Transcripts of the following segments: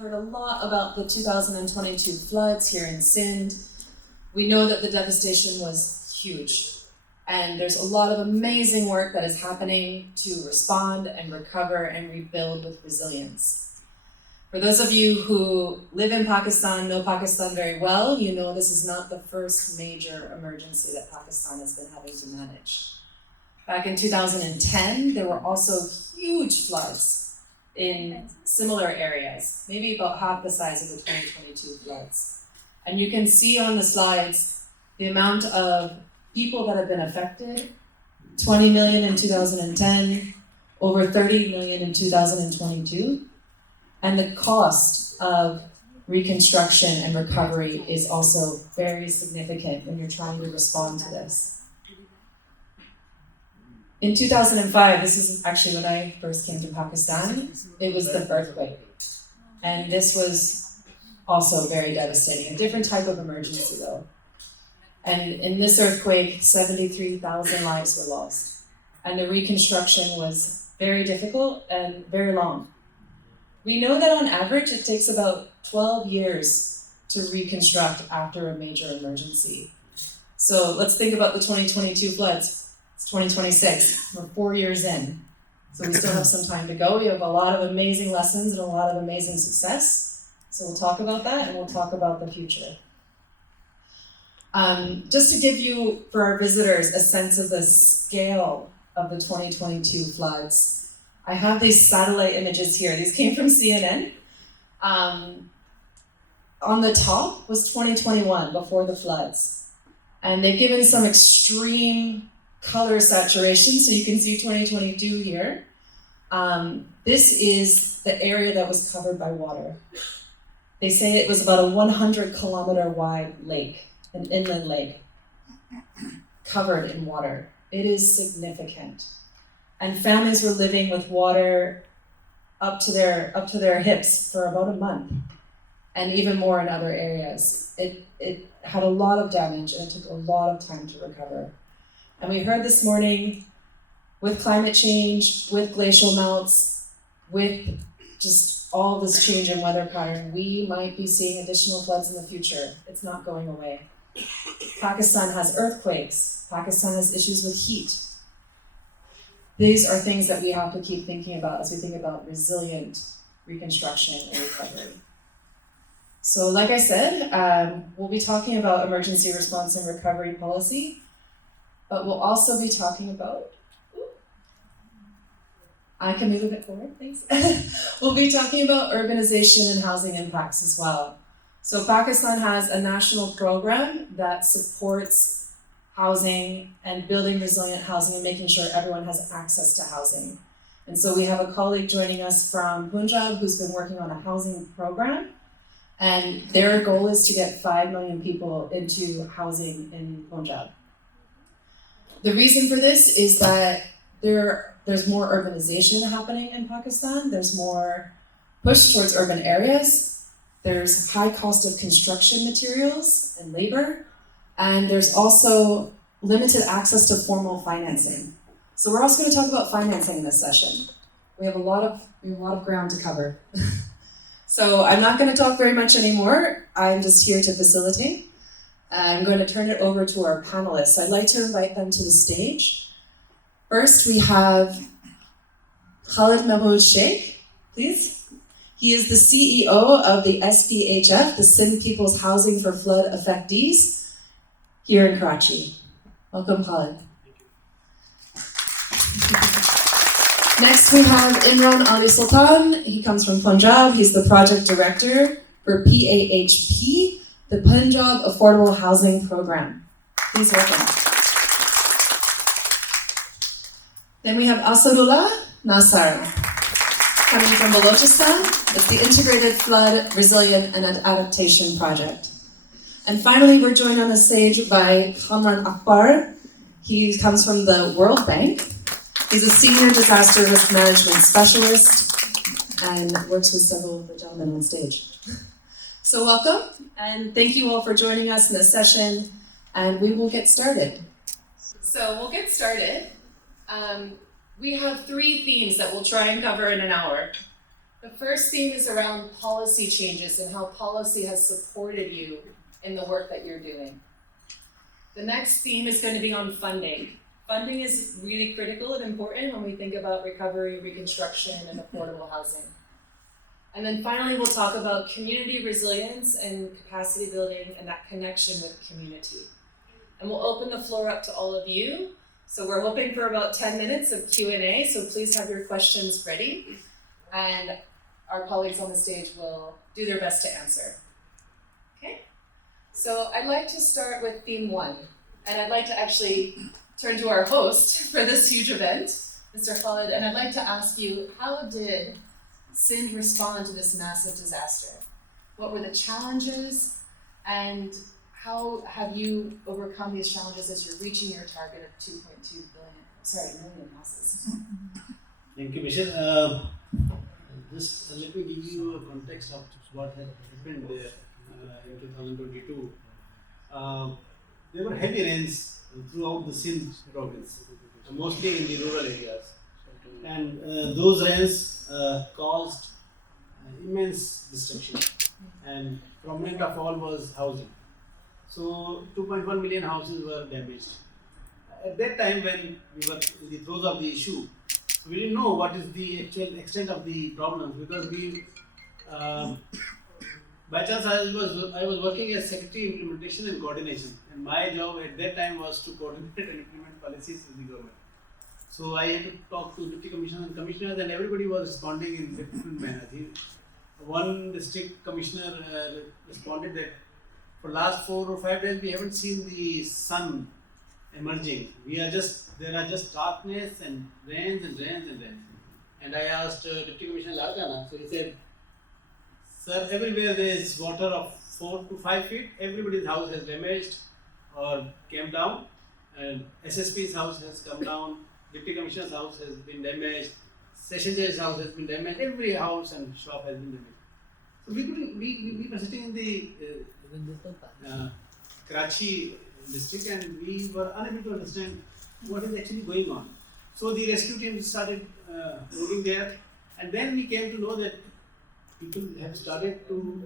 heard a lot about the 2022 floods here in Sindh. We know that the devastation was huge. And there's a lot of amazing work that is happening to respond and recover and rebuild with resilience. For those of you who live in Pakistan, know Pakistan very well, you know this is not the first major emergency that Pakistan has been having to manage. Back in 2010, there were also huge floods in similar areas, maybe about half the size of the 2022 floods. And you can see on the slides the amount of people that have been affected, 20 million in 2010, over 30 million in 2022. And the cost of reconstruction and recovery is also very significant when you're trying to respond to this. In 2005, this is actually when I first came to Pakistan, it was the earthquake. And this was also very devastating, a different type of emergency though. And in this earthquake, 73,000 lives were lost. And the reconstruction was very difficult and very long. We know that on average, it takes about 12 years to reconstruct after a major emergency. So let's think about the 2022 floods. It's 2026, we're 4 years in. So we still have some time to go. We have a lot of amazing lessons and a lot of amazing success. So we'll talk about that and we'll talk about the future. Just to give you, for our visitors, a sense of the scale of the 2022 floods, I have these satellite images here. These came from CNN. On the top was 2021, before the floods. And they've given some extreme color saturation, so you can see 2022 here. This is the area that was covered by water. They say it was about a 100-kilometer wide lake. An inland lake covered in water. It is significant. And families were living with water up to their hips for about a month, and even more in other areas. It had a lot of damage and it took a lot of time to recover. And we heard this morning, with climate change, with glacial melts, with just all this change in weather pattern, we might be seeing additional floods in the future. It's not going away. Pakistan has earthquakes. Pakistan has issues with heat. These are things that we have to keep thinking about as we think about resilient reconstruction and recovery. So like I said, we'll be talking about emergency response and recovery policy, but we'll also be talking about, I can move a bit forward, thanks. We'll be talking about urbanization and housing impacts as well. So Pakistan has a national program that supports housing and building resilient housing and making sure everyone has access to housing. And so we have a colleague joining us from Punjab who's been working on a housing program, and their goal is to get 5 million people into housing in Punjab. The reason for this is that there's more urbanization happening in Pakistan. There's more push towards urban areas. There's high cost of construction materials and labor, and there's also limited access to formal financing. So we're also going to talk about financing in this session. We have a lot of ground to cover. So I'm not going to talk very much anymore. I'm just here to facilitate. I'm going to turn it over to our panelists. I'd like to invite them to the stage. First, we have Khalid Mehmood Shaikh, please. He is the CEO of the SPHF, the Sindh People's Housing for Flood Affectees, here in Karachi. Welcome, Khalid. Next, we have Imran Ali Sultan. He comes from Punjab. He's the project director for PAHP, the Punjab Affordable Housing Program. Please welcome. Then we have Asad Nasar, coming from Balochistan. It's the Integrated Flood, Resilient, and Adaptation Project. And finally, we're joined on the stage by Kamran Akbar. He comes from the World Bank. He's a senior disaster risk management specialist and works with several of the gentlemen on stage. So welcome, and thank you all for joining us in this session, and we will get started. So we'll get started. We have 3 themes that we'll try and cover in an hour. The first theme is around policy changes and how policy has supported you in the work that you're doing. The next theme is going to be on funding. Funding is really critical and important when we think about recovery, reconstruction, and affordable housing. And then finally, we'll talk about community resilience and capacity building and that connection with community. And we'll open the floor up to all of you. So we're hoping for about 10 minutes of Q&A, so please have your questions ready. And our colleagues on the stage will do their best to answer. Okay? So I'd like to start with theme 1. And I'd like to actually turn to our host for this huge event, Mr. Khalid, and I'd like to ask you, how did Sindh respond to this massive disaster? What were the challenges, and how have you overcome these challenges as you're reaching your target of 2.2 million houses? Thank you, Michelle. Just let me give you a context of what had happened in 2022. There were heavy rains throughout the Sindh province, mostly in the rural areas. And those rains caused immense destruction. And prominent of all was housing. So 2.1 million houses were damaged. At that time, when we were in the throes of the issue, we didn't know what is the actual extent of the problems, because we, by chance, I was working as Secretary Implementation and Coordination, and my job at that time was to coordinate and implement policies with the government. So I had to talk to Deputy Commissioners and Commissioners, and everybody was responding in different manners. One district commissioner responded that for last 4 or 5 days we haven't seen the sun emerging. There are just darkness and rains and rains and rains. And I asked Deputy Commissioner Larkana, so he said, "Sir, everywhere there is water of 4 to 5 feet. Everybody's house has damaged or came down. And SSP's house has come down. Deputy Commissioner's house has been damaged. Session Judge's house has been damaged. Every house and shop has been damaged." So we were sitting in the Karachi district, and we were unable to understand what is actually going on. So the rescue team started moving there, and then we came to know that people have started to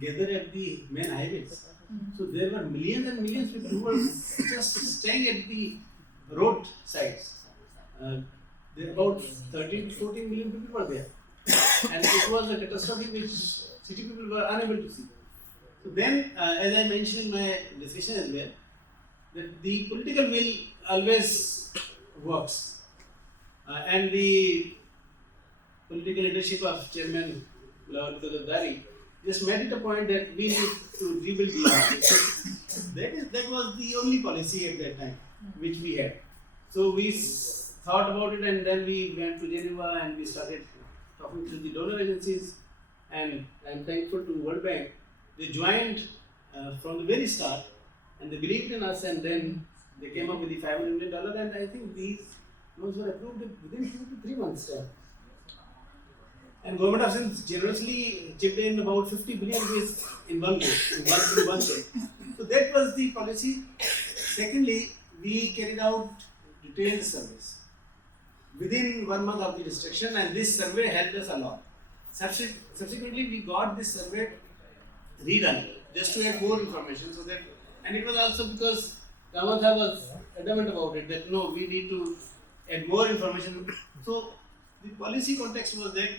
gather at the main highways. So there were millions and millions of people who were just staying at the road sides. There were about 13 to 14 million people were there. And it was a catastrophe which city people were unable to see. So then, as I mentioned in my discussion as well, that the political will always works. And the political leadership of Chairman Dari just made it a point that we need to rebuild the country. So that was the only policy at that time which we had. So we thought about it, and then we went to Geneva and we started talking to the donor agencies, and I'm thankful to World Bank. They joined from the very start, and they believed in us, and then they came up with the $500 million, and I think these loans were approved within 2 to 3 months. And Government of Sindh generously chipped in about 50 billion rupees in one go, in one check. So that was the policy. Secondly, we carried out detailed surveys within 1 month of the destruction, and this survey helped us a lot. Subsequently, we got this survey redone just to have more information, so that, and it was also because Kamran was adamant about it, that no, we need to add more information. So the policy context was that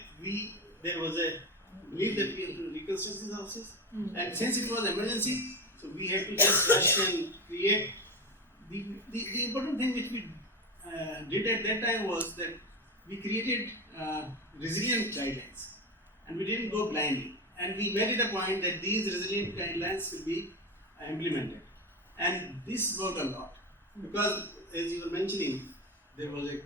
there was a belief that we had to reconstruct these houses, and since it was emergency, so we had to just rush and create. The important thing which we did at that time was that we created resilient guidelines, and we didn't go blindly, and we made it a point that these resilient guidelines will be implemented, and this worked a lot, because as you were mentioning, there was a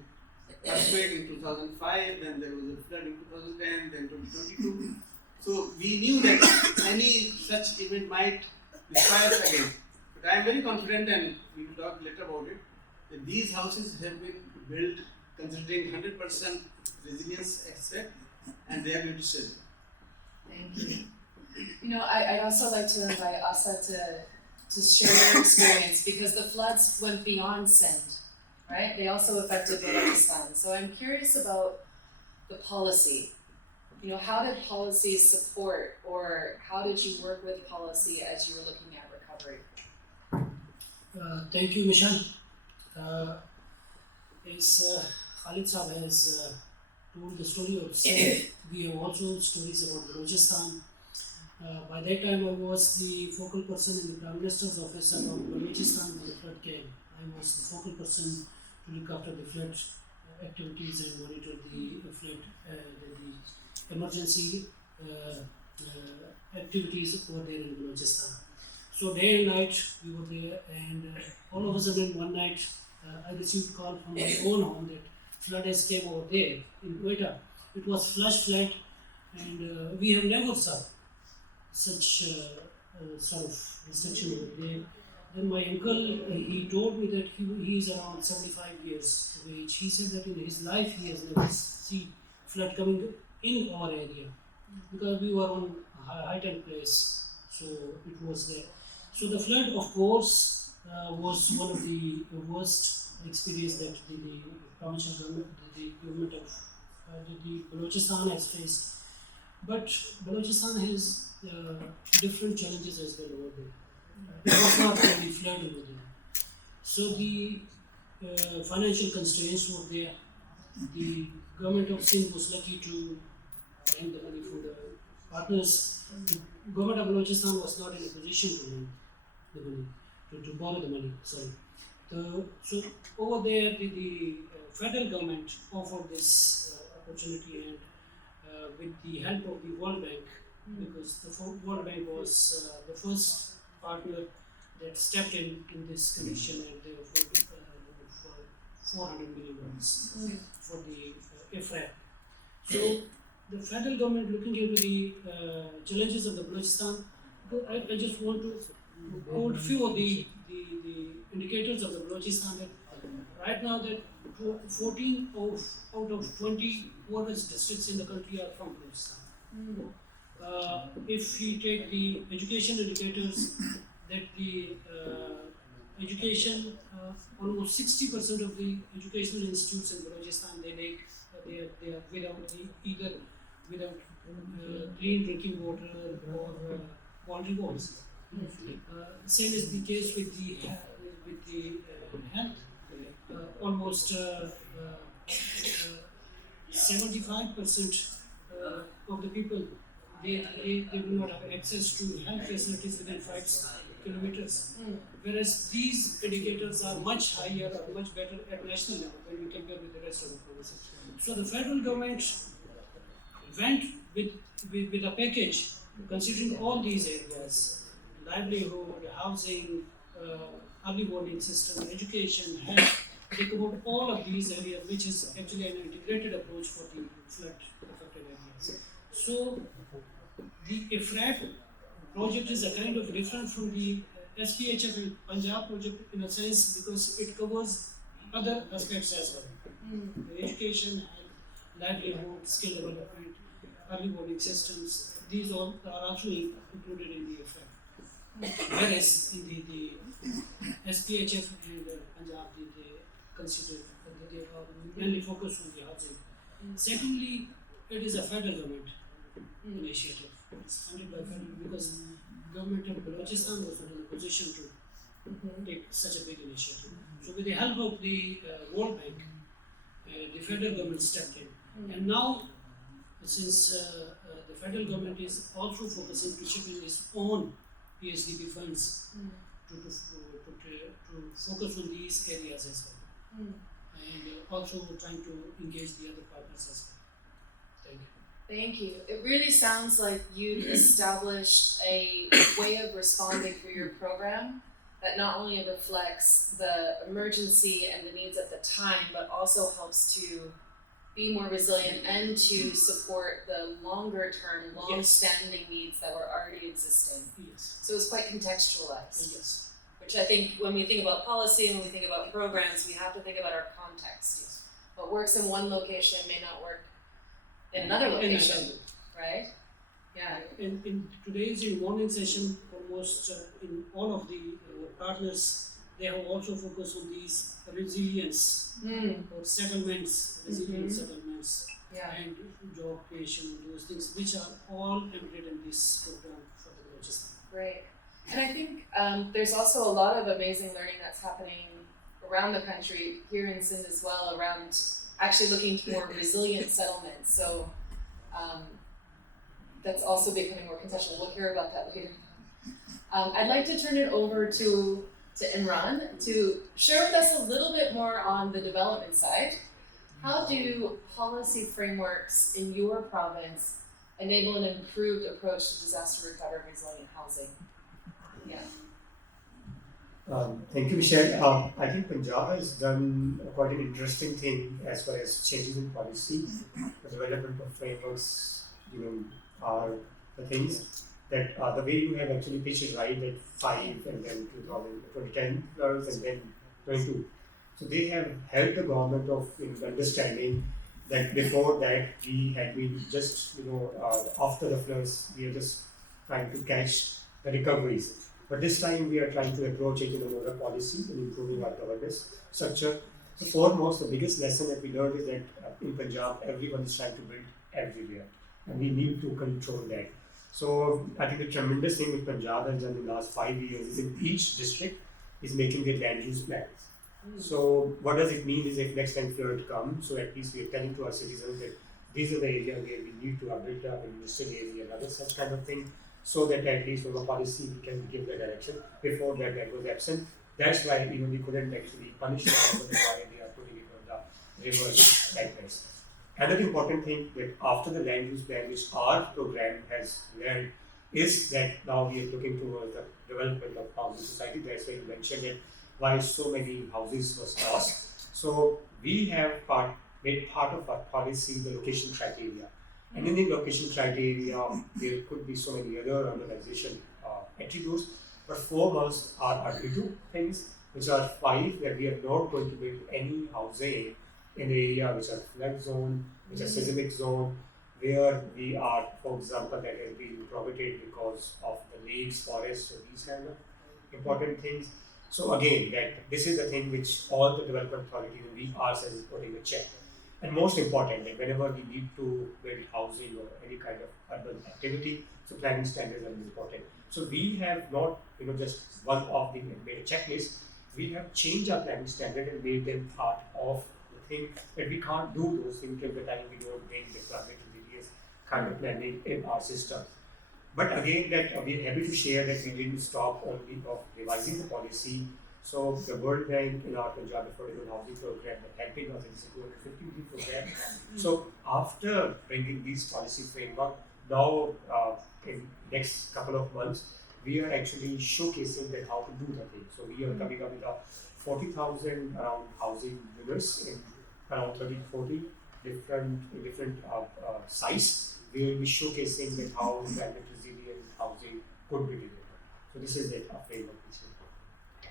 earthquake in 2005, then there was a flood in 2010, then 2022. So we knew that any such event might inspire us again. But I am very confident, and we will talk later about it, that these houses have been built considering 100% resilience aspect, and they are going to stay. Thank you. You know, I'd also like to invite Asad to share your experience, because the floods went beyond Sindh, right? They also affected Pakistan. So I'm curious about the policy. You know, how did policy support, or how did you work with policy as you were looking at recovery? Thank you, Mishan. As Khalid Saab has told the story of Sindh, we have also stories about Balochistan. By that time, I was the focal person in the Prime Minister's office about Balochistan when the flood came. I was the focal person to look after the flood activities and monitor the flood, the emergency activities over there in Balochistan. So day and night we were there, and all of a sudden one night I received a call from my own home that flood has came over there in Quetta. It was flash flood, and we have never saw such sort of restriction over there. Then my uncle, he told me that he is around 75 years of age. He said that in his life he has never seen flood coming in our area because we were on a heightened place, so it was there. So the flood, of course, was one of the worst experience that the provincial government, the government of the Balochistan has faced. But Balochistan has different challenges as well over there. It was not only flood over there. So the financial constraints were there. The government of Sindh was lucky to lend the money from the partners. The government of Balochistan was not in a position to lend the money, to borrow the money. Sorry. So over there, the federal government offered this opportunity, and with the help of the World Bank, because the World Bank was the first partner that stepped in this condition, and they offered for $400 million for the IFRAP. So the federal government looking into the challenges of the Balochistan, I just want to quote a few of the indicators of the Balochistan that right now that 14 out of 20 poorest districts in the country are from Balochistan. If we take the education indicators, that the education, almost 60% of the educational institutes in Balochistan, they are without clean drinking water or quality walls. Same is the case with the health. Almost 75% of the people they do not have access to health facilities within 5 kilometers. Whereas these indicators are much higher or much better at national level when we compare with the rest of the provinces. So the federal government went with a package considering all these areas: livelihood, housing, early warning system, education, health. They covered all of these areas, which is actually an integrated approach for the flood affected areas. So the IFRAP project is a kind of different from the SPHF and Punjab project in a sense because it covers other aspects as well. Education, health, livelihood, skill development, early warning systems, these all are also included in the IFRAP. Whereas in the SPHF and Punjab, they consider that they are mainly focused on the housing. Secondly, it is a federal government initiative. It's funded by federal because government of Balochistan was not in a position to take such a big initiative. So with the help of the World Bank, the federal government stepped in. And now, since the federal government is also focusing to chip in its own PSDB funds to focus on these areas as well. And also trying to engage the other partners as well. Thank you. Thank you. It really sounds like you've established a way of responding for your program that not only reflects the emergency and the needs at the time, but also helps to be more resilient and to support the longer term, long-standing needs that were already existing. Yes. So it's quite contextualized. Yes. Which I think when we think about policy and when we think about programs, we have to think about our context. Yes. What works in one location may not work in another location, right? Yeah. In today's morning session, almost in all of the partners, they have also focused on these resilience or settlements, resilient settlements, Yeah. and job creation, those things which are all embedded in this program for the Balochistan. Great. And I think there's also a lot of amazing learning that's happening around the country, here in Sindh as well, around actually looking for resilient settlements. So that's also becoming more contextual. We'll hear about that later. I'd like to turn it over to Imran to share with us a little bit more on the development side. How do policy frameworks in your province enable an improved approach to disaster recovery and resilient housing? Yeah. Thank you, Michelle. I think Punjab has done quite an interesting thing as far as changes in policy. The development of frameworks, are the things that the way you have actually pitched it right at 5 and then 2010 floods and then 22. So they have helped the government of understanding that before that we had been just after the floods we are just trying to catch the recoveries. But this time we are trying to approach it in another policy and improving our governance structure. So foremost, the biggest lesson that we learned is that in Punjab, everyone is trying to build everywhere, and we need to control that. So I think the tremendous thing that Punjab has done in the last 5 years is in each district is making their land use plans. So what does it mean is if next time flood comes, so at least we are telling to our citizens that these are the areas where we need to build up an industrial area and other such kind of thing, so that at least from a policy we can give the direction. Before that was absent. That's why even we couldn't actually punish them for why they are putting it on the river like this. Another important thing that after the land use plan, which our program has learned, is that now we are looking towards the development of housing society. That's why you mentioned it, why so many houses was lost. So we have made part of our policy the location criteria. And in the location criteria, there could be so many other urbanization attributes, but foremost are two things, which are 5 that we are not going to build any housing in the area which are flood zone, which are seismic zone, where we are, for example, that has been propagated because of the lakes, forests, so these kind of important things. So again, that this is the thing which all the development authorities and we ourselves is putting a check. And most importantly, whenever we need to build housing or any kind of urban activity, so planning standards are important. So we have not, just one of the made a checklist. We have changed our planning standard and made them part of the thing that we can't do those things till the time we don't bring the climate resilience kind of planning in our system. But again, that we are happy to share that we didn't stop only of revising the policy. So the World Bank in our Punjab Affordable Housing Program that helping us in this 250 million program. So after bringing these policy framework, now in next couple of months, we are actually showcasing that how to do the thing. So we are coming up with a 40,000 around housing units in around 30-40 different sites. We will be showcasing that how climate resilient housing could be delivered. So this is it, a framework.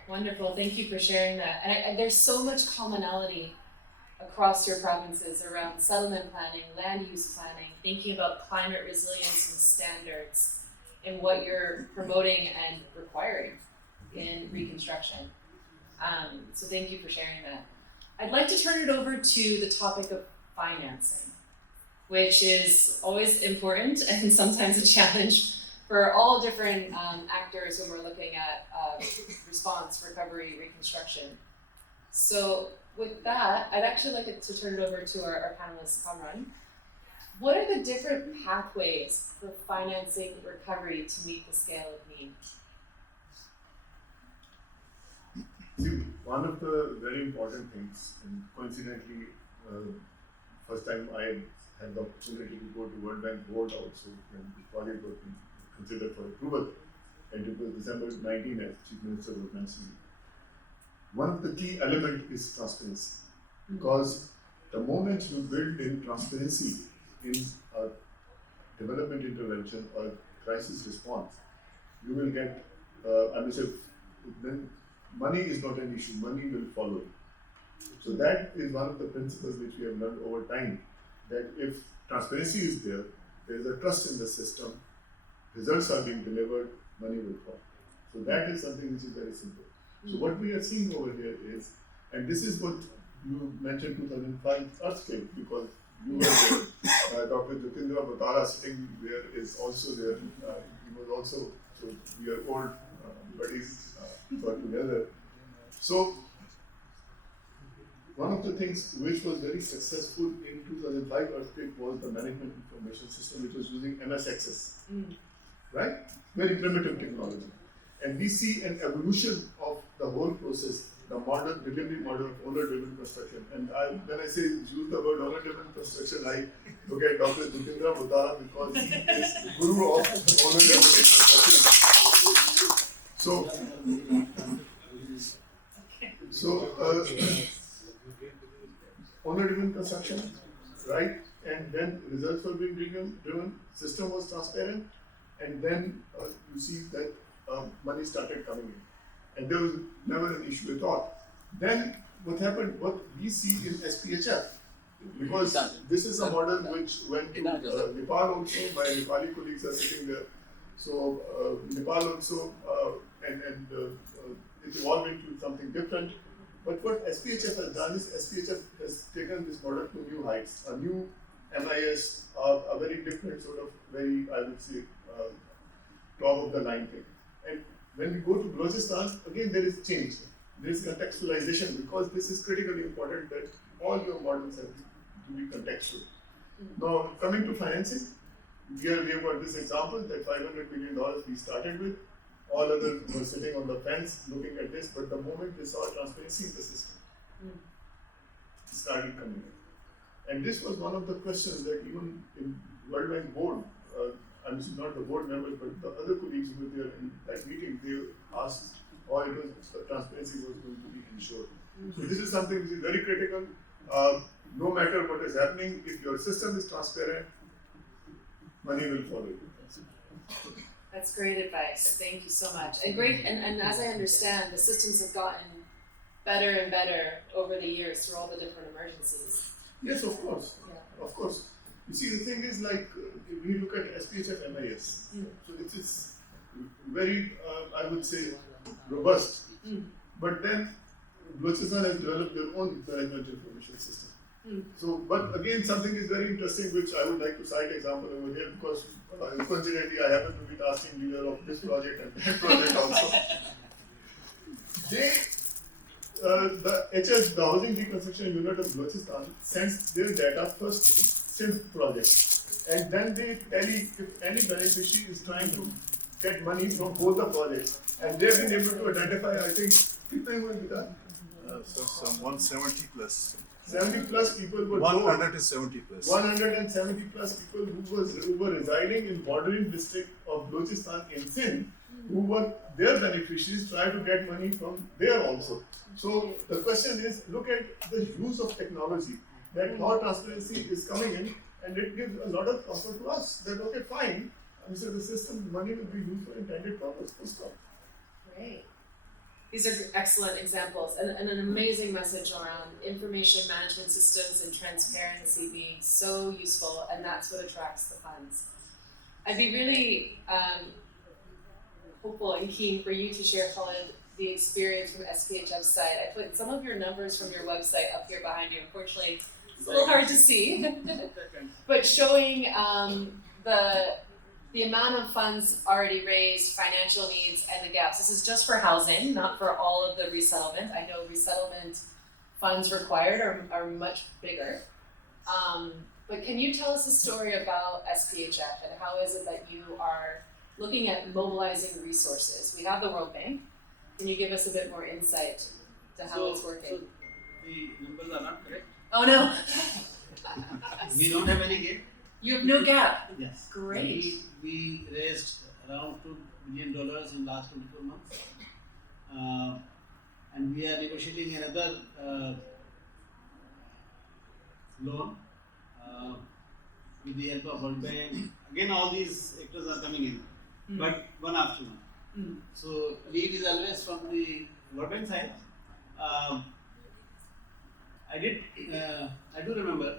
Wonderful, thank you for sharing that. And there's so much commonality across your provinces around settlement planning, land use planning, thinking about climate resilience and standards in what you're promoting and requiring in reconstruction. So thank you for sharing that. I'd like to turn it over to the topic of financing, which is always important and sometimes a challenge for all different actors when we're looking at response, recovery, reconstruction. So with that, I'd actually like to turn it over to our panelist, Kamran. What are the different pathways for financing recovery to meet the scale of need? See, one of the very important things, and coincidentally, first time I had the opportunity to go to World Bank board also when the project was being considered for approval, and it was December 19 as Chief Minister was mentioning. One of the key elements is transparency, because the moment you build in transparency in a development intervention or crisis response, you will get, then money is not an issue, money will follow. So that is one of the principles which we have learned over time, that if transparency is there, there is a trust in the system, results are being delivered, money will follow. So that is something which is very simple. So what we are seeing over here is, and this is what you mentioned 2005 earthquake, because You were there. Dr. Jitendra Batara sitting there is also there. He was also, so we are old buddies got together. So, one of the things which was very successful in 2005 earthquake was the management information system, which was using MS Access, right? Very primitive technology. And we see an evolution of the whole process, the modern delivery model of owner-driven construction. And when I say use the word owner-driven construction, I look at Dr. Jitendra Batara because he is the guru of owner-driven construction. Owner-driven construction, right? And then results were being driven, system was transparent, and then you see that money started coming in. And there was never an issue at all. Then what happened, what we see in SPHF, because this is a model which went to Nepal also, my Nepali colleagues are sitting there. So Nepal also, and it evolved into something different. But what SPHF has done is SPHF has taken this model to new heights, a new MIS, a very different sort of very, I would say, top of the line thing. And when we go to Balochistan, again there is change. There is contextualization because this is critically important that all your models have to be contextual. Now, coming to financing, here we have got this example that $500 million we started with. All others were sitting on the fence looking at this, but the moment they saw transparency in the system, it started coming in. And this was one of the questions that even in World Bank board, I'm not the board members, but the other colleagues who were there in that meeting, they asked how it was, the transparency was going to be ensured. So this is something which is very critical. No matter what is happening, if your system is transparent, money will follow you. That's great advice. Thank you so much. And and as I understand, the systems have gotten better and better over the years through all the different emergencies. Yes, of course. Yeah. Of course. You see, the thing is like, when you look at SPHF MIS, so it is very, I would say, robust. But then, Balochistan has developed their own management information system. So, but again, something is very interesting, which I would like to cite example over here, because coincidentally, I happen to be the task team leader of this project and that project also. The HS, the Housing Reconstruction Unit of Balochistan, sends their data first to Sindh project, and then they tally if any beneficiary is trying to get money from both the projects, and they've been able to identify, I think, So some 170 plus. 70 plus people were 170 plus. 170 plus people who were residing in bordering district of Balochistan in Sindh, who were their beneficiaries, try to get money from there also. So the question is, look at the use of technology, that how transparency is coming in, and it gives a lot of comfort to us that okay, fine, so the system money will be used for intended purpose. Stop. Great. These are excellent examples and an amazing message around information management systems and transparency being so useful, and that's what attracts the funds. I'd be really hopeful and keen for you to share, Khalid, the experience from SPHF's site. I put some of your numbers from your website up here behind you. Unfortunately, it's a little hard to see, but showing the amount of funds already raised, financial needs, and the gaps. This is just for housing, not for all of the resettlement. I know resettlement funds required are much bigger. But can you tell us a story about SPHF and how is it that you are looking at mobilizing resources? We have the World Bank. Can you give us a bit more insight to how it's working? So the numbers are not correct. Oh no! We don't have any gap. You have no gap. Yes. Great. We raised around $2 billion in last 24 months. And we are negotiating another loan with the help of World Bank. Again, all these actors are coming in, but one after one. So lead is always from the World Bank side. I do remember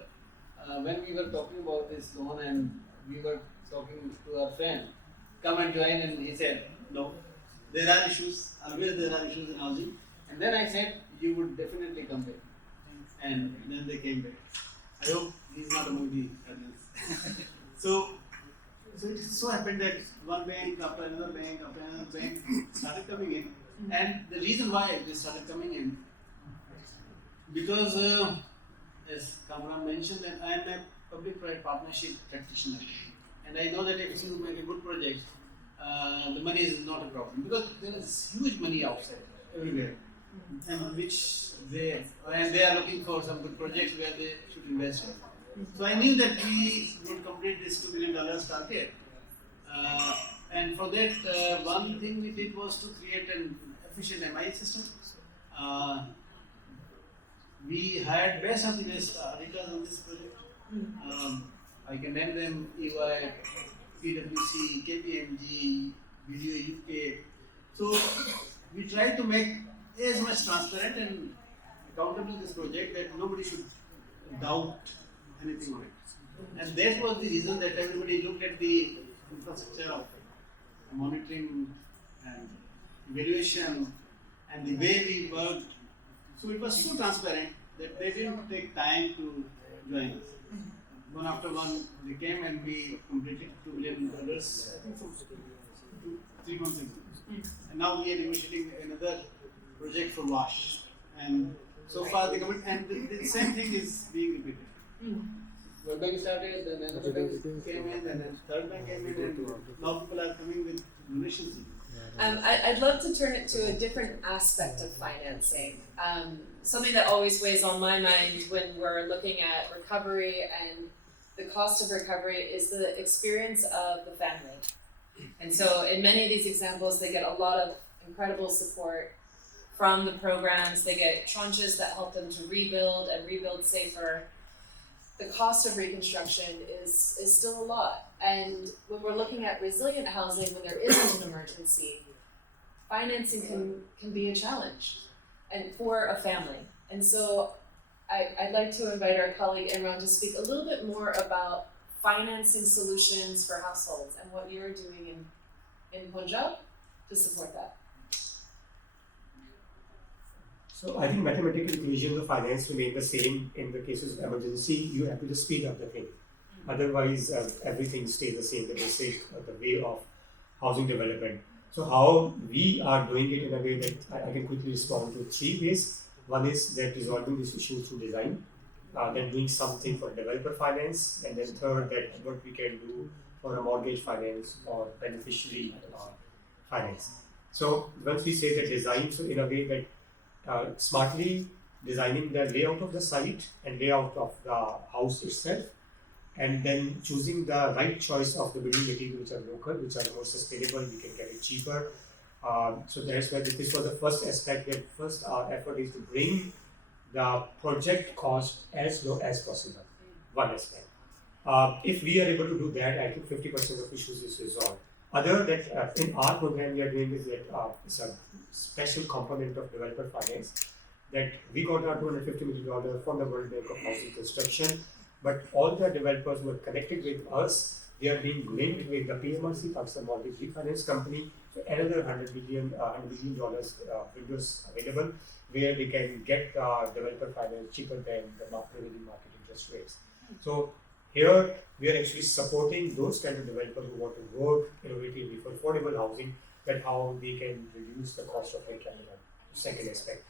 when we were talking about this loan and we were talking to our friend, come and join, and he said, no, there are issues, always there are issues in housing. And then I said, you would definitely come back. And then they came back. I hope he's not among the others. so it so happened that one bank after another bank after another bank started coming in, and the reason why they started coming in, because as Kamran mentioned, that I am a public-private partnership practitioner, and I know that if you make a good project, the money is not a problem, because there is huge money outside everywhere, and which they are looking for some good projects where they should invest in. So I knew that we would complete this $2 billion target, and for that, one thing we did was to create an efficient MI system. We hired best of the best auditors on this project. I can name them: EY, PwC, KPMG, BDO UK. So we tried to make as much transparent and accountable this project that nobody should doubt anything on it. And that was the reason that everybody looked at the infrastructure of monitoring and evaluation and the way we worked. So it was so transparent that they didn't take time to join us. One after one, they came and we completed $2 billion, I think so, 3 months ago. And now we are initiating another project for WASH. And so far, the government, and the same thing is being repeated. One bank started, then another bank came in, and then third bank came in, and now people are coming with donations. I'd love to turn it to a different aspect of financing. Something that always weighs on my mind when we're looking at recovery and the cost of recovery is the experience of the family. And so in many of these examples, they get a lot of incredible support from the programs. They get tranches that help them to rebuild and rebuild safer. The cost of reconstruction is still a lot. And when we're looking at resilient housing, when there isn't an emergency, financing can be a challenge and for a family. And so I'd like to invite our colleague Imran to speak a little bit more about financing solutions for households and what you're doing in Punjab to support that. So I think mathematical equations of finance remain the same in the cases of emergency. You have to just speed up the thing. Otherwise, everything stays the same, the basic, the way of housing development. So how we are doing it in a way that I can quickly respond to 3 ways. One is that resolving this issue through design, then doing something for developer finance, and then third, that what we can do for a mortgage finance or beneficiary finance. So once we say that design, so in a way that smartly designing the layout of the site and layout of the house itself, and then choosing the right choice of the building material which are local, which are more sustainable, we can get it cheaper. So that's why this was the first aspect, that first our effort is to bring the project cost as low as possible, one aspect. If we are able to do that, I think 50% of issues is resolved. Other that in our program we are doing is that it's a special component of developer finance, that we got our $250 million from the World Bank of Housing Construction, but all the developers who are connected with us, they are being linked with the PMRC, Pakistan Mortgage Refinance Company, so another $100 million windows available, where they can get developer finance cheaper than the prevailing market interest rates. So here we are actually supporting those kind of developers who want to work innovatively for affordable housing, that how they can reduce the cost of it. Second aspect.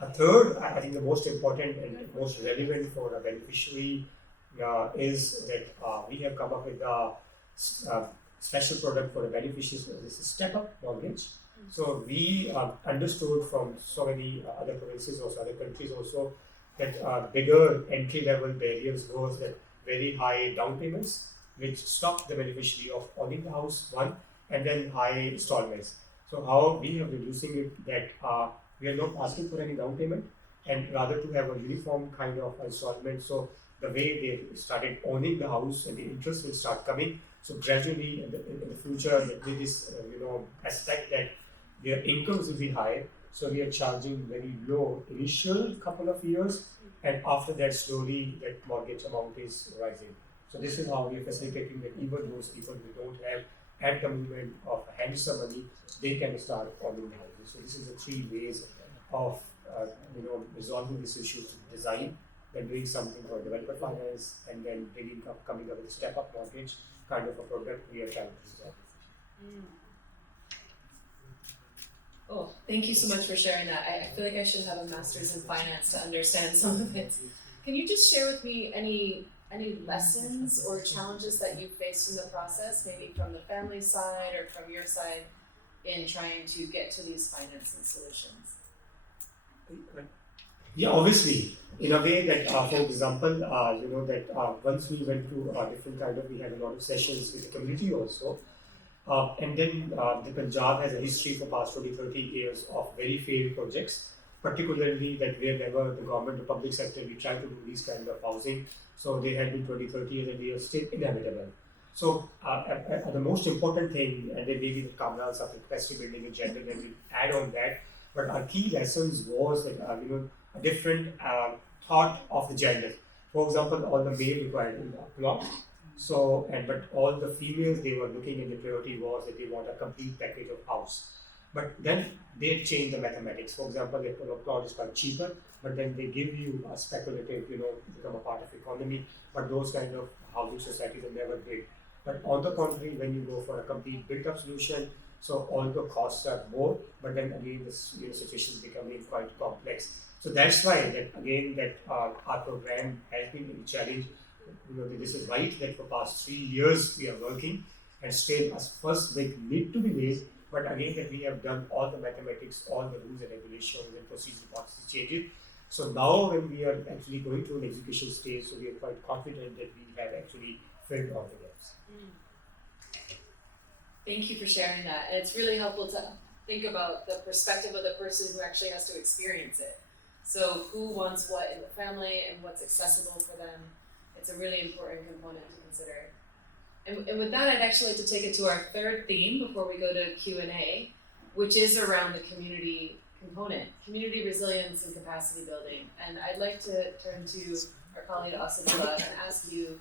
A third, I think the most important and most relevant for a beneficiary is that we have come up with a special product for the beneficiaries. This is step-up mortgage. So we understood from so many other provinces, also other countries also, that bigger entry-level barriers was that very high down payments, which stop the beneficiary of owning the house, one, and then high installments. So how we are reducing it, that we are not asking for any down payment, and rather to have a uniform kind of installment. So the way they started owning the house and the interest will start coming. So gradually in the future, with this aspect that their incomes will be high. So we are charging very low initial couple of years, and after that slowly that mortgage amount is rising. So this is how we are facilitating that even those people who don't have at the moment of handsome money, they can start owning the houses. So this is the 3 ways of resolving this issue: design, then doing something for developer finance, and then coming up with a step-up mortgage kind of a product we are trying to design. Oh, thank you so much for sharing that. I feel like I should have a master's in finance to understand some of it. Can you just share with me any lessons or challenges that you faced in the process, maybe from the family side or from your side, in trying to get to these financing solutions? Yeah, obviously, in a way that, for example, once we went to we had a lot of sessions with the community also. And then the Punjab has a history for past 20-30 years of very failed projects, particularly that wherever the government or public sector we try to do these kind of housing, so they had been 20-30 years and they are still inevitable. So the most important thing, and then maybe the Kamran's of the capacity building in general, and we add on that, but our key lessons was that a different thought of the gender. For example, all the male required a plot. So, but all the females they were looking at the priority was that they want a complete package of house. But then they changed the mathematics. For example, the plot is quite cheaper, but then they give you a speculative, become a part of economy. But those kind of housing societies are never did. But on the contrary, when you go for a complete built-up solution, so all the costs are more, but then again the situation is becoming quite complex. So that's why that our program has been a challenge. This is right that for past 3 years we are working, and still a first big need to be made. But again, that we have done all the mathematics, all the rules and regulations and procedural policy changes. So now when we are actually going to an execution stage, so we are quite confident that we have actually filled all the gaps. Thank you for sharing that. And it's really helpful to think about the perspective of the person who actually has to experience it. So who wants what in the family and what's accessible for them. It's a really important component to consider. And with that, I'd actually like to take it to our third theme before we go to Q&A, which is around the community component, community resilience and capacity building. And I'd like to turn to our colleague Asad and ask you,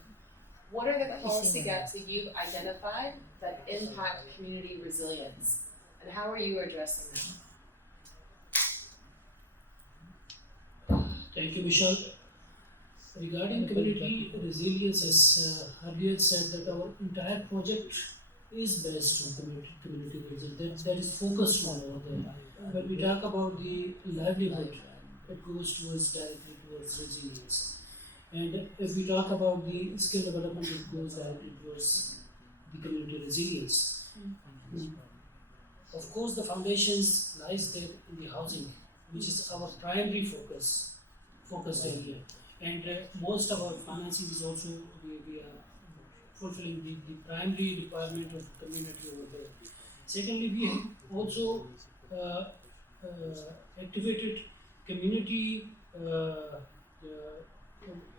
what are the policy gaps that you've identified that impact community resilience? And how are you addressing them? Thank you, Michelle. Regarding community resilience, as Khalid said, that our entire project is based on community resilience. That is focused on over there. When we talk about the livelihood, it goes directly towards resilience. And if we talk about the skill development, it goes directly towards the community resilience. Of course, the foundations lies there in the housing, which is our primary focus area. And most of our financing is also, we are fulfilling the primary requirement of the community over there. Secondly, we have also activated community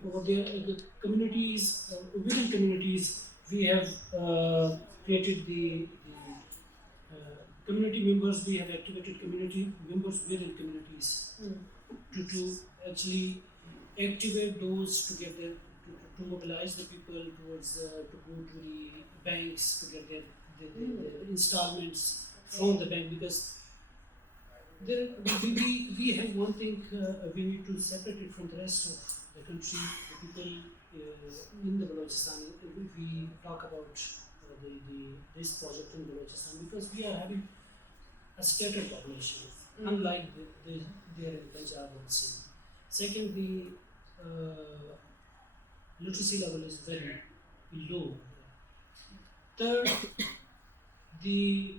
over there. The communities, within communities, we have created the community members, we have activated community members within communities to actually activate those together, to mobilize the people towards to go to the banks to get the installments from the bank, because we have one thing we need to separate it from the rest of the country. The people in the Balochistan, if we talk about this project in Balochistan, because we are having a scattered population, unlike there in Punjab and Sindh. Second, the literacy level is very low. Third, the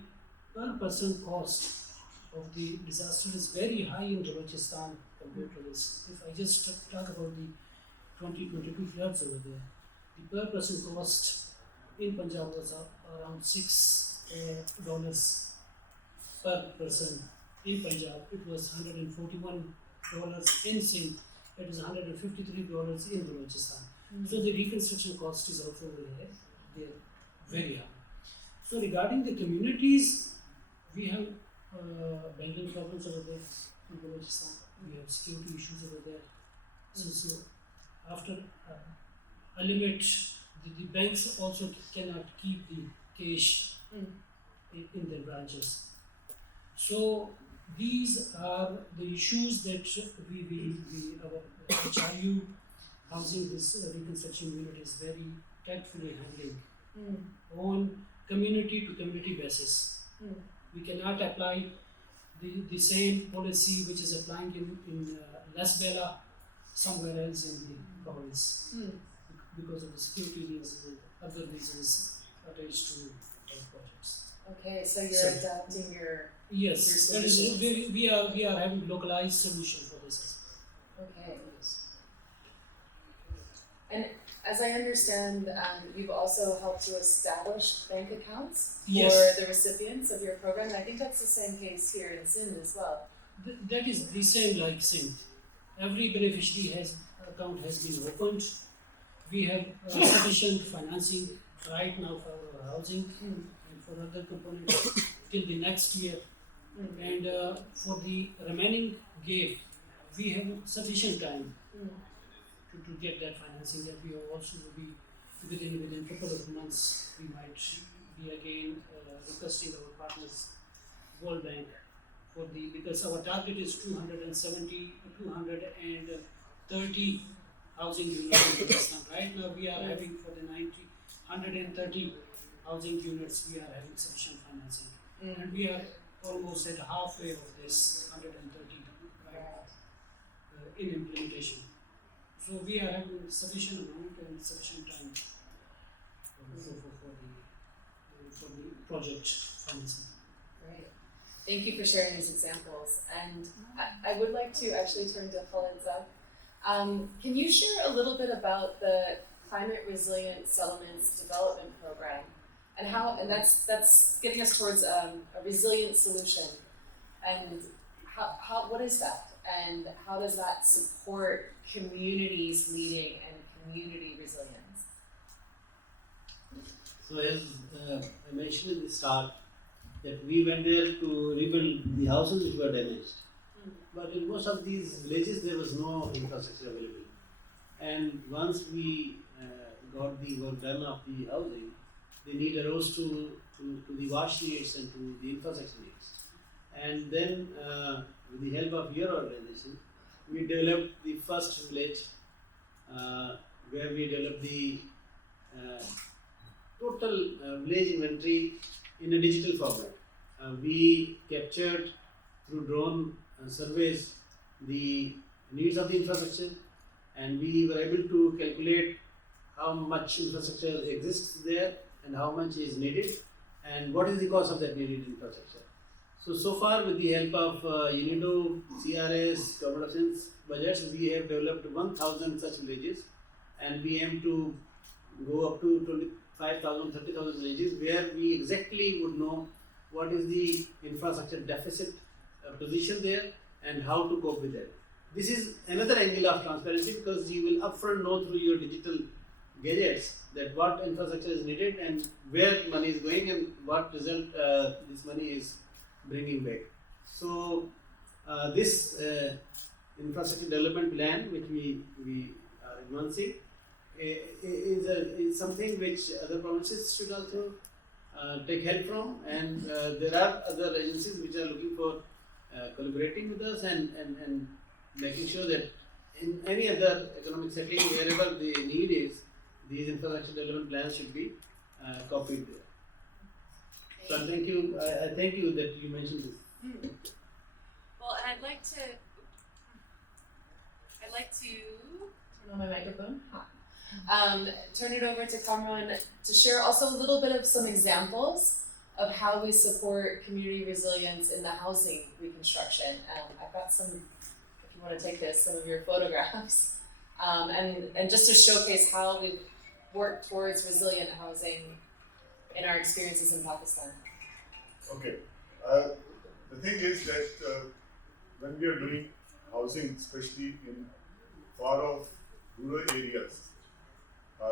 per person cost of the disaster is very high in Balochistan compared to this. If I just talk about the 2022 floods over there, the per person cost in Punjab was around $6 per person. In Punjab, it was $141 in Sindh. It is $153 in Balochistan. So the reconstruction cost is also very high. So regarding the communities, we have banking problems over there in Balochistan. We have security issues over there. So after a limit, the banks also cannot keep the cash in their branches. So these are the issues that our HRU housing this reconstruction unit is very tactfully handling Mm. on community to community basis. Mm. We cannot apply the same policy which is applying in Las Bela somewhere else in the province Mm. because of the security reasons and other reasons attached to our projects. Okay, so you're So- adapting your. Yes, Your that is, solutions. we are having localized solution for this as well. Okay. Yes. And as I understand, you've also helped to establish bank accounts Yes. for the recipients of your program. And I think that's the same case here in Sindh as well. That is the same like Sindh. Every beneficiary account has been opened. We have sufficient financing right now for our housing Mm. and for other components till the next year. Mm. And for the remaining gap, we have sufficient time Mm. to get that financing. That we are also will be within couple of months. We might be again requesting our partners, World Bank, because our target is 230 housing units in Pakistan. Right now we are having for the 130 housing units. We are having sufficient financing, Mm. and we are almost at halfway of this 130 in implementation. So we are having sufficient amount and sufficient time for the project financing. Great. Thank you for sharing these examples. And I would like to actually turn to Khalid. Can you share a little bit about the Climate Resilient Settlements Development Program and how, and that's getting us towards a resilient solution. And how what is that? And how does that support communities leading and community resilience? So as I mentioned in the start, that we went there to rebuild the houses which were damaged. Mm. But in most of these villages there was no infrastructure available. And once we got the work done of the housing, the need arose to the wash needs and to the infrastructure needs. And then with the help of your organization, we developed the first village where we developed the total village inventory in a digital format. We captured through drone surveys the needs of the infrastructure, and we were able to calculate how much infrastructure exists there and how much is needed and what is the cost of that needed infrastructure. So far with the help of UNIDO, CRS, Government of Singh's budgets, we have developed 1,000 such villages, and we aim to go up to 25,000, 30,000 villages where we exactly would know what is the infrastructure deficit position there and how to cope with that. This is another angle of transparency because you will upfront know through your digital gadgets that what infrastructure is needed and where money is going and what result this money is bringing back. So this infrastructure development plan which we are advancing is something which other provinces should also take help from, and there are other agencies which are looking for collaborating with us and making sure that in any other economic setting wherever the need is, these infrastructure development plans should be copied there. So thank you. I thank you that you mentioned this. Mm. Well, and I'd like to turn on my microphone. Turn it over to Kamran to share also a little bit of some examples of how we support community resilience in the housing reconstruction. I've got some, if you want to take this, some of your photographs, and just to showcase how we've worked towards resilient housing in our experiences in Pakistan. Okay. The thing is that when we are doing housing, especially in far off rural areas,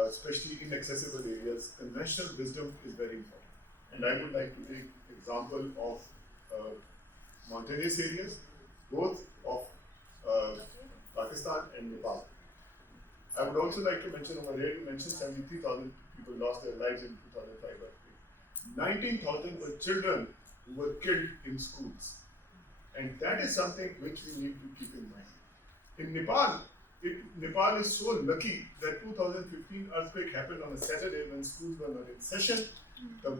especially inaccessible areas, conventional wisdom is very important. And I would like to take example of mountainous areas, both of Pakistan and Nepal. I would also like to mention over here, you mentioned 73,000 people lost their lives in 2005. 19,000 were children who were killed in schools. And that is something which we need to keep in mind. In Nepal, Nepal is so lucky that 2015 earthquake happened on a Saturday when schools were not in session.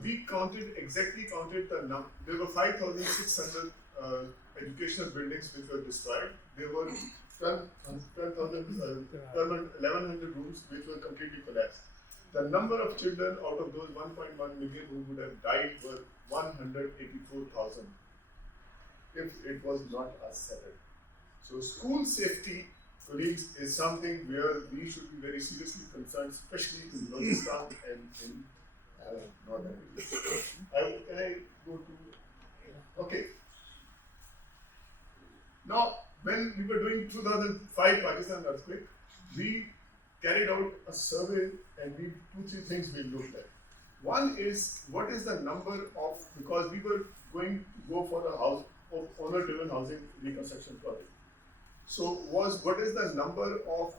We exactly counted the number. There were 5,600 educational buildings which were destroyed. There were 1,100 rooms which were completely collapsed. The number of children out of those 1.1 million who would have died were 184,000 if it was not a Saturday. So school safety, colleagues, is something where we should be very seriously concerned, especially in Pakistan and in Northern India. Can I go to? Okay. Now, when we were doing 2005 Pakistan earthquake, we carried out a survey and two, 3 things we looked at. One is what is the number of, because we were going to go for a house of owner-driven housing reconstruction project. So what is the number of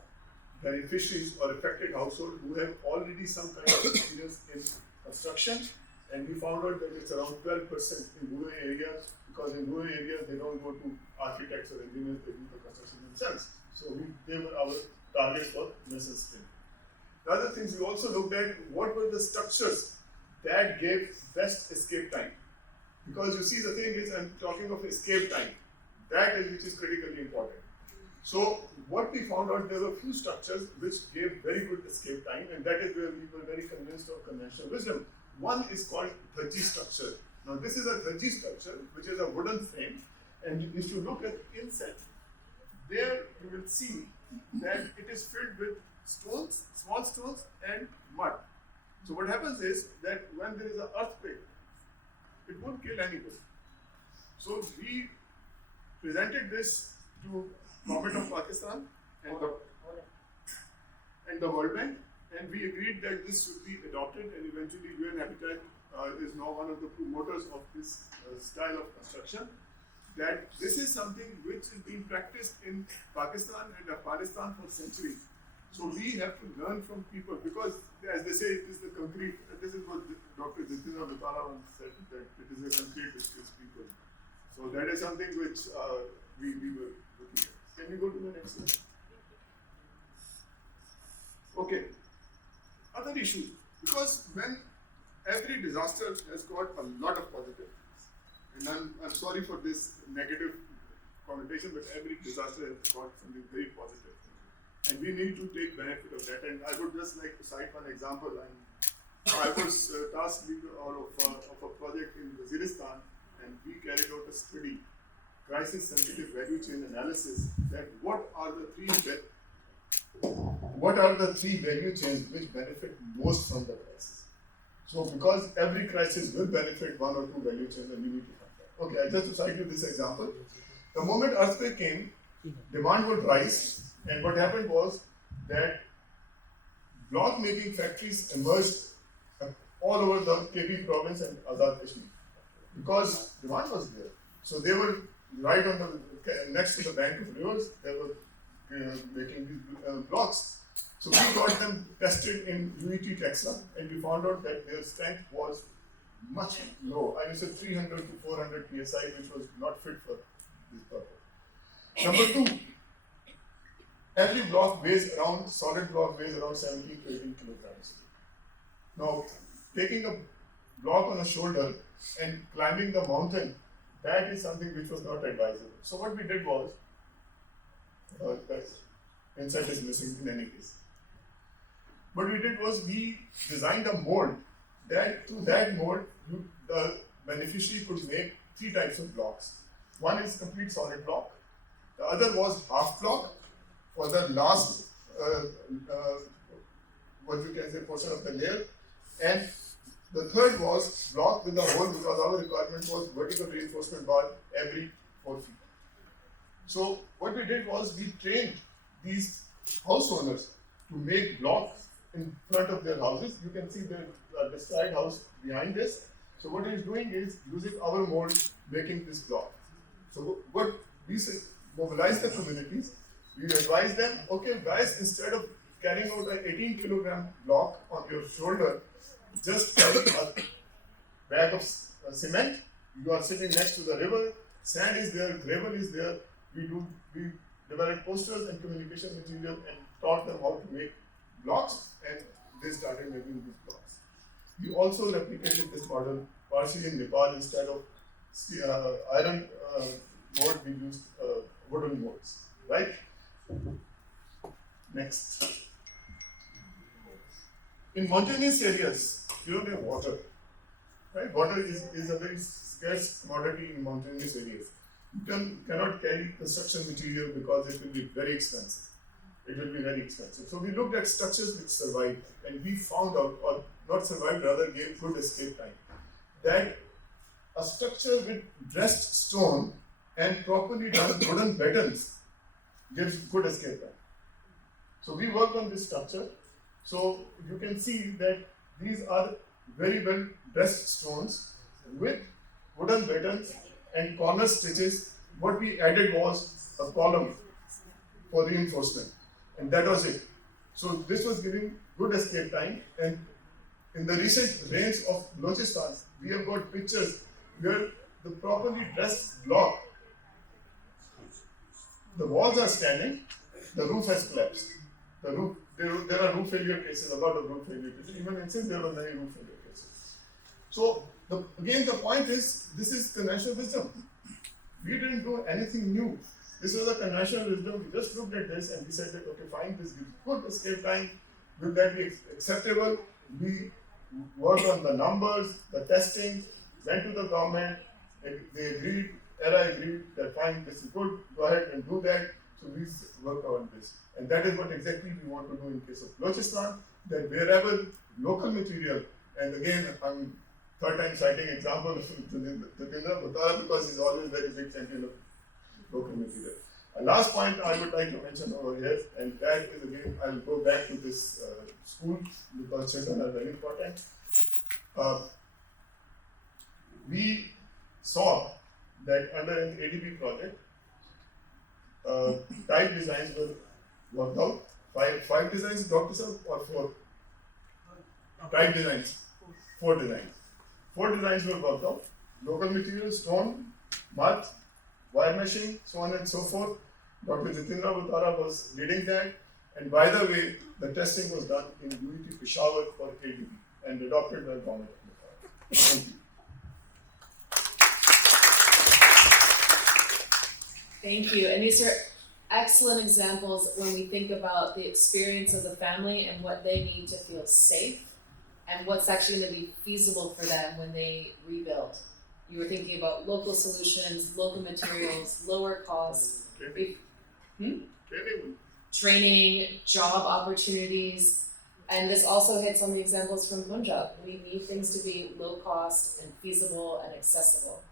beneficiaries or affected households who have already some kind of experience in construction, and we found out that it's around 12% in rural areas, because in rural areas they don't go to architects or engineers, they do the construction themselves. So they were our target for Nasar Sindh. The other things we also looked at, what were the structures that gave best escape time? Because you see, the thing is, I'm talking of escape time, that is which is critically important. So what we found out, there were few structures which gave very good escape time, and that is where we were very convinced of conventional wisdom. One is called Dhaji structure. Now this is a Dhaji structure, which is a wooden frame, and if you look at the inside, there you will see that it is filled with stones, small stones and mud. So what happens is that when there is an earthquake, it won't kill anybody. So we presented this to Government of Pakistan and the World Bank, and we agreed that this should be adopted, and eventually UN Habitat is now one of the promoters of this style of construction. That this is something which is being practiced in Pakistan and Afghanistan for centuries. So we have to learn from people, because as they say, it is the concrete, this is what Dr. Jitina Vitala once said, that it is the concrete which kills people. So that is something which we were looking at. Can we go to the next slide? Okay. Other issues, because when every disaster has got a lot of positive, and I'm sorry for this negative connotation, but every disaster has got something very positive. And we need to take benefit of that. And I would just like to cite one example. I was tasked leader of a project in Waziristan, and we carried out a study, crisis-sensitive value chain analysis, that what are the three value chains which benefit most from the crisis. So because every crisis will benefit one or two value chains, and we need to have that. Okay, I just to cite you this example. The moment earthquake came, demand would rise, and what happened was that block making factories emerged all over the KP province and Azad Kashmir, because demand was there. So they were right on the next to the bank of rivers. They were making these blocks. So we got them tested in UET Texas, and we found out that their strength was much low. I said 300 to 400 psi, which was not fit for this purpose. Number 2, every block weighs around, solid block weighs around 17 to 18 kilograms. Now, taking a block on a shoulder and climbing the mountain, that is something which was not advisable. So what we did was, that inside is missing in any case. What we did was we designed a mold that through that mold, the beneficiary could make 3 types of blocks. One is complete solid block. The other was half block for the last, what you can say, portion of the layer. And the third was block with a hole, because our requirement was vertical reinforcement bar every 4 feet. So what we did was we trained these house owners to make blocks in front of their houses. You can see the destroyed house behind this. So what he is doing is using our mold, making this block. So what we say, mobilize the communities. We advise them, okay guys, instead of carrying out an 18 kilogram block on your shoulder, just carry a bag of cement. You are sitting next to the river, sand is there, gravel is there. We developed posters and communication material and taught them how to make blocks, and they started making these blocks. We also replicated this model partially in Nepal. Instead of iron board, we used wooden boards, right? Next. In mountainous areas, you don't have water, right? Water is a very scarce commodity in mountainous areas. You cannot carry construction material because it will be very expensive. It will be very expensive. So we looked at structures which survived, and we found out, or not survived, rather gave good escape time, that a structure with dressed stone and properly done wooden battens gives good escape time. So we worked on this structure. So you can see that these are very well dressed stones with wooden battens and corner stitches. What we added was a column for reinforcement, and that was it. So this was giving good escape time. And in the recent rains of Balochistan, we have got pictures where the properly dressed block, the walls are standing, the roof has collapsed. The roof, there are roof failure cases, a lot of roof failure cases. Even in Sindh, there were many roof failure cases. So again, the point is, this is conventional wisdom. We didn't do anything new. This was a conventional wisdom. We just looked at this and we said that, okay, fine, this gives good escape time. Will that be acceptable? We worked on the numbers, the testing, went to the government, and they agreed, ERA agreed that fine, this is good, go ahead and do that. So we worked on this. And that is what exactly we want to do in case of Balochistan, that wherever local material, and again, I'm third time citing example of Tatendra Bhatara because he's always very big champion of local material. A last point I would like to mention over here, and that is again, I'll go back to this school because children are very important. We saw that under an ADB project, type designs were worked out. Five designs, Dr. Sir, or four? Type designs. Four designs. Four designs were worked out. Local materials, stone, mud, wire meshing, so on and so forth. Dr. Jitendra Bhatara was leading that. And by the way, the testing was done in UET Peshawar for ADB and adopted by government of Nepal. Thank you. Thank you. And these are excellent examples when we think about the experience of the family and what they need to feel safe and what's actually going to be feasible for them when they rebuild. You were thinking about local solutions, local materials, lower costs, training, job opportunities, and this also hits on the examples from Punjab. We need things to be low cost and feasible and accessible.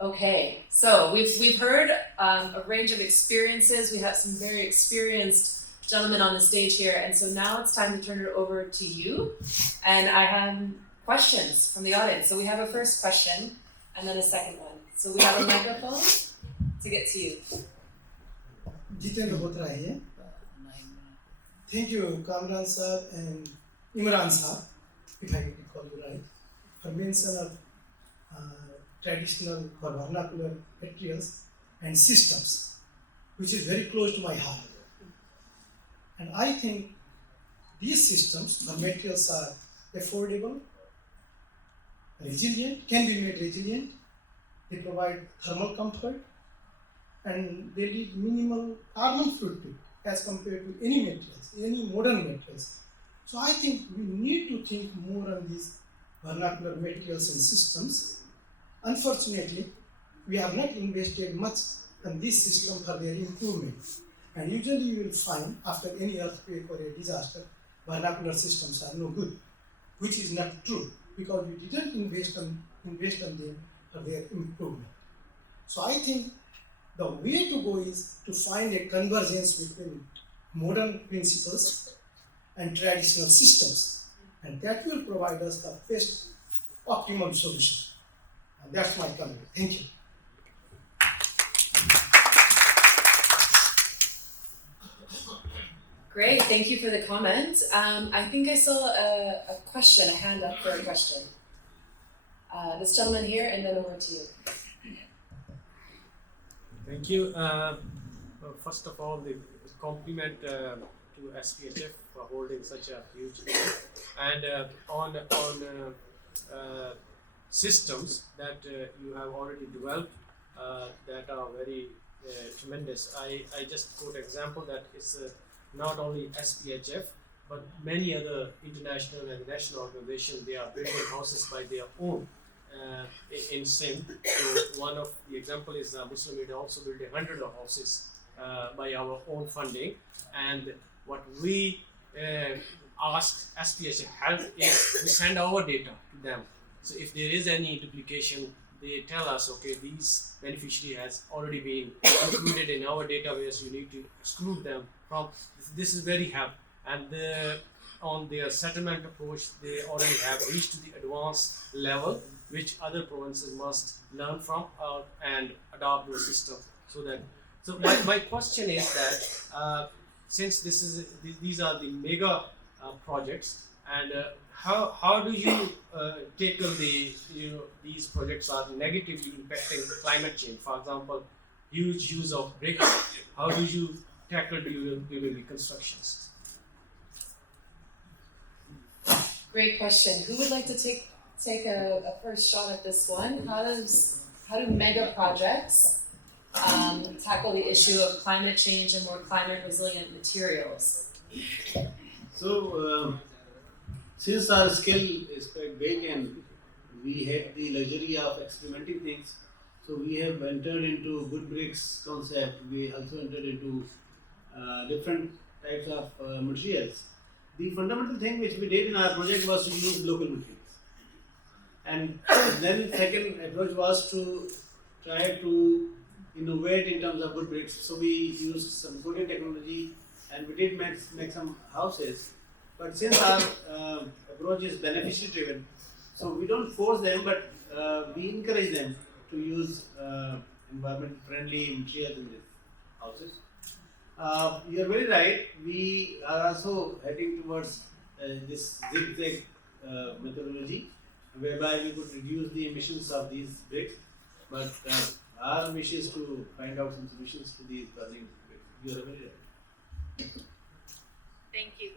Okay, so we've heard a range of experiences. We have some very experienced gentlemen on the stage here, and so now it's time to turn it over to you. And I have questions from the audience. So we have a first question and then a second one. So we have a microphone to get to you. Jitendra Batra here. Thank you, Kamran sir and Imran sir, if I call you right, for mention of traditional or vernacular materials and systems, which is very close to my heart. And I think these systems or materials are affordable, resilient, can be made resilient, they provide thermal comfort, and they leave minimal carbon footprint as compared to any materials, any modern materials. So I think we need to think more on these vernacular materials and systems. Unfortunately, we have not invested much on this system for their improvement. And usually you will find after any earthquake or a disaster, vernacular systems are no good, which is not true because we didn't invest on them for their improvement. So I think the way to go is to find a convergence between modern principles and traditional systems, and that will provide us the best optimum solution. And that's my comment. Thank you. Great, thank you for the comment. I think I saw a question, a hand up for a question. This gentleman here, and then over to you. Thank you. First of all, the compliment to SPHF for holding such a huge event, and on systems that you have already developed that are very tremendous. I just quote example that it's not only SPHF but many other international and national organizations. They are building houses by their own in Sindh. So one of the example is Muslim Leader also built 100 of houses by our own funding, and what we ask SPHF help is we send our data to them. So if there is any duplication, they tell us, okay, these beneficiary has already been included in our database. You need to exclude them from. This is very helpful. And on their settlement approach, they already have reached to the advanced level, which other provinces must learn from and adopt the system. So my question is that since these are the mega projects, and how do you tackle these projects are negatively impacting climate change? For example, huge use of bricks. How do you tackle during reconstructions? Great question. Who would like to take a first shot at this one? How do mega projects tackle the issue of climate change and more climate resilient materials? So, since our scale is quite big and we had the luxury of experimenting things, so we have entered into good bricks concept. We also entered into different types of materials. The fundamental thing which we did in our project was to use local materials. And then second approach was to try to innovate in terms of wood bricks. So we used some coating technology and we did make some houses. But since our approach is beneficiary driven, so we don't force them, but we encourage them to use environment friendly materials in these houses. You are very right. We are also heading towards this zigzag methodology, whereby we could reduce the emissions of these bricks. But our wish is to find out some solutions to these burning bricks. You are very right. Thank you.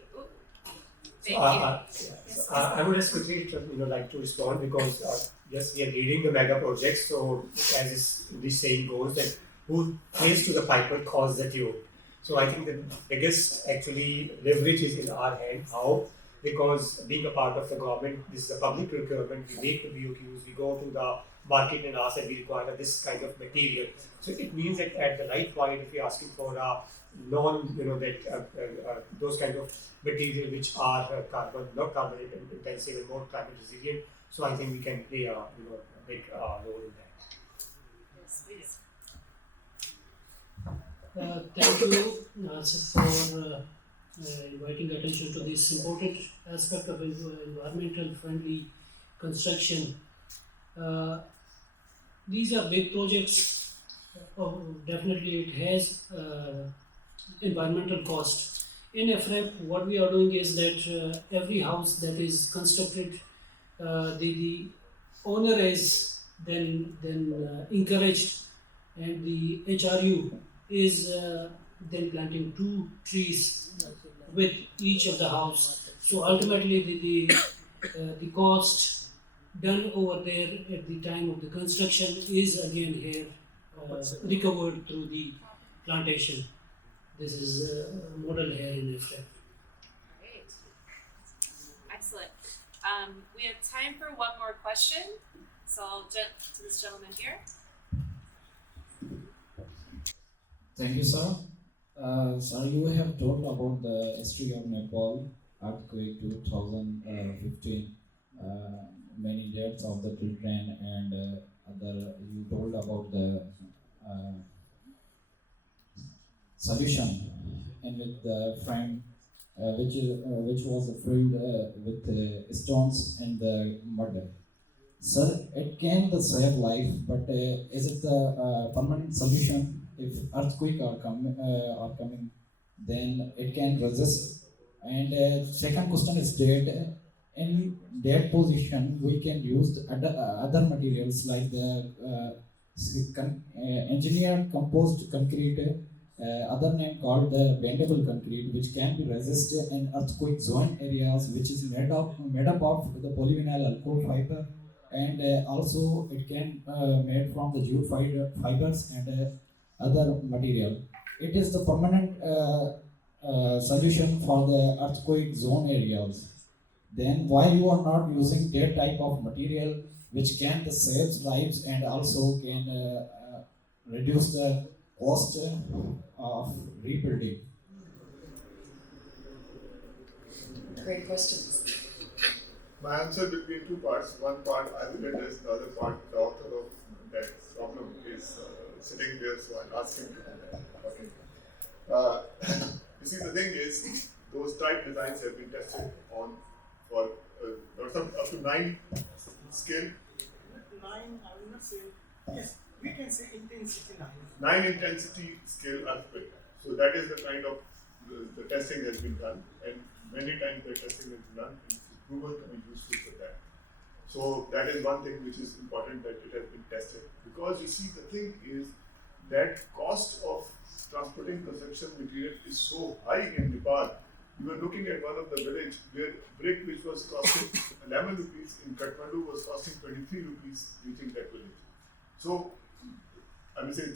I would just quickly like to respond because yes, we are leading the mega project. So as this saying goes, that who plays to the piper calls the tune. So I think the biggest actually leverage is in our hand. How? Because being a part of the government, this is a public procurement. We make the BOQs. We go to the market and ask that we require this kind of material. So it means that at the right point, if you're asking for a those kind of material which are not carbon intensive and more climate resilient. So I think we can play a big role in that. Yes, please. Thank you, Nasar, for inviting attention to this important aspect of environmental friendly construction. These are big projects. Definitely it has environmental cost. In IFRAP, what we are doing is that every house that is constructed, the owner is then encouraged, and the HRU is then planting 2 trees with each of the house. So ultimately the cost done over there at the time of the construction is again here recovered through the plantation. This is a model here in IFRAP. Great. Excellent. We have time for one more question. So I'll jump to this gentleman here. Thank you, sir. Sir, you have told about the history of Nepal earthquake 2015, many deaths of the children, and you told about the solution in which the frame, which was filled with stones and the mud. Sir, it can save life, but is it the permanent solution? If earthquake are coming, then it can resist. And second question is that in that position we can use other materials like the engineered composed concrete other name called the bendable concrete, which can be resistant in earthquake zone areas, which is made up of the polyvinyl alcohol fiber, and also it can made from the jute fibers and other material. It is the permanent solution for the earthquake zone areas. Then why you are not using that type of material which can the save lives and also can reduce the cost of rebuilding? Great questions. My answer will be in two parts. One part I will address, the other part the author of that problem is sitting there, so I'll ask him to do that. Okay. You see, the thing is, those type designs have been tested on for up to 9 scale. 9, I will not say. Yes, we can say intensity 9. 9 intensity scale earthquake. So that is the kind of the testing has been done, and many times the testing has been done and it's proven to be useful for that. So that is one thing which is important, that it has been tested, because you see the thing is that cost of transporting construction material is so high in Nepal. We were looking at one of the village where brick which was costing 11 rupees in Kathmandu was costing 23 rupees reaching that village. So I would say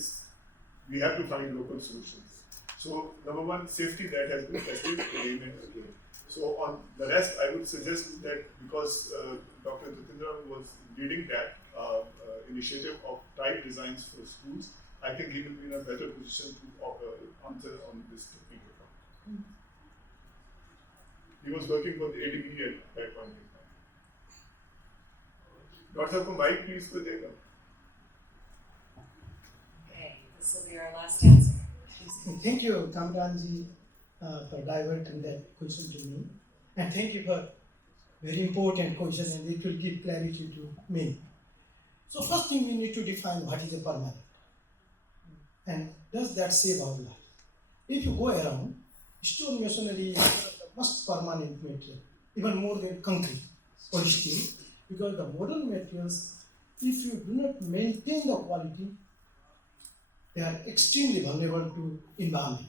we have to find local solutions. So number one, safety, that has been tested again and again. So on the rest, I would suggest that because Dr. Jitendra was leading that initiative of type designs for schools, I think he will be in a better position to answer on this topic. He was working for the ADB at that point in time. Dr. Kumbai, please go there. Okay, this will be our last answer. Thank you, Kamranji, for diverting that question to me. And thank you for very important question, and it will give clarity to me. So first thing, we need to define what is a permanent. And does that save our life? If you go around, stone masonry is the most permanent material, even more than concrete or steel, because the modern materials, if you do not maintain the quality, they are extremely vulnerable to environment.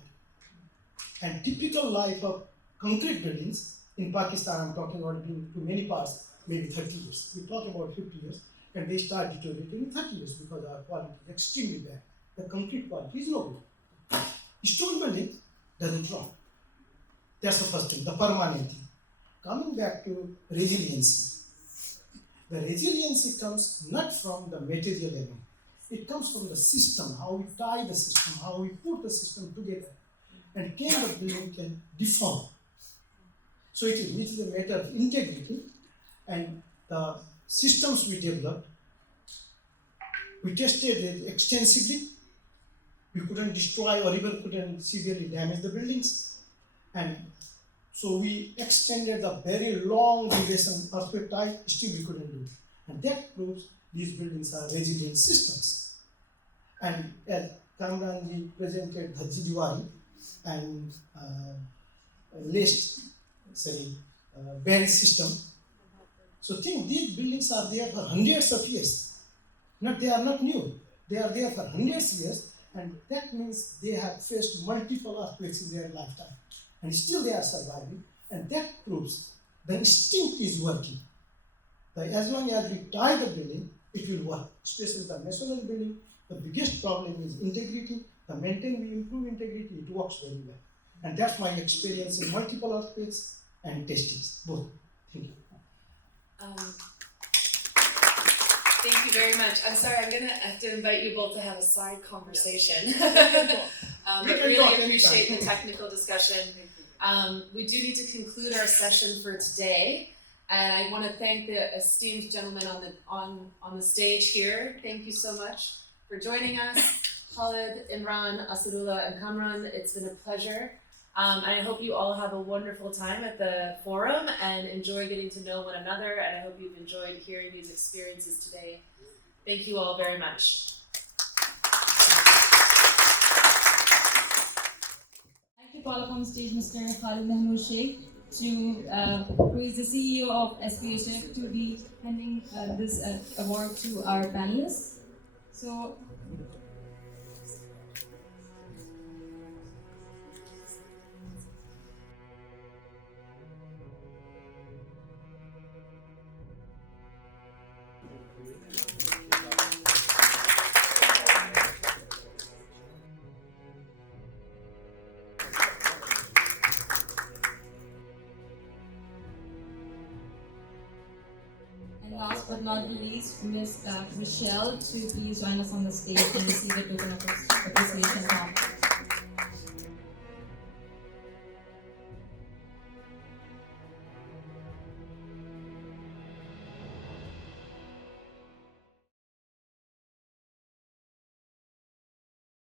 And typical life of concrete buildings in Pakistan, I'm talking about to many parts, maybe 30 years. We talk about 50 years, and they start deteriorating in 30 years because our quality is extremely bad. The concrete quality is no good. Stone building doesn't drop. That's the first thing, the permanent thing. Coming back to resiliency. The resiliency comes not from the material alone. It comes from the system, how we tie the system, how we put the system together. And can the building can deform. So it is a matter of integrity, and the systems we developed, we tested it extensively. We couldn't destroy or even couldn't severely damage the buildings. And so we extended the very long duration earthquake type, still we couldn't do it. And that proves these buildings are resilient systems. And as Kamranji presented the Diwali and band system. So think these buildings are there for hundreds of years. They are not new. They are there for hundreds of years, and that means they have faced multiple earthquakes in their lifetime. And still they are surviving, and that proves the instinct is working. As long as we tie the building, it will work. Especially the masonry building, the biggest problem is integrity. The maintain, we improve integrity, it works very well. And that's my experience in multiple earthquakes and testings, both. Thank you. Thank you very much. I'm sorry, I'm going to have to invite you both to have a side conversation. But really appreciate the technical discussion. We do need to conclude our session for today. And I want to thank the esteemed gentlemen on the stage here. Thank you so much for joining us. Khalid, Imran, Asad, and Kamran, it's been a pleasure. And I hope you all have a wonderful time at the forum and enjoy getting to know one another. And I hope you've enjoyed hearing these experiences today. Thank you all very much. I'd like to call upon stage Mr. Khalid Mehmood Shaikh, who is the CEO of APSSF, to be handing this award to our panelists. So but not least, Miss Michelle, to please join us on the stage and receive a token of appreciation from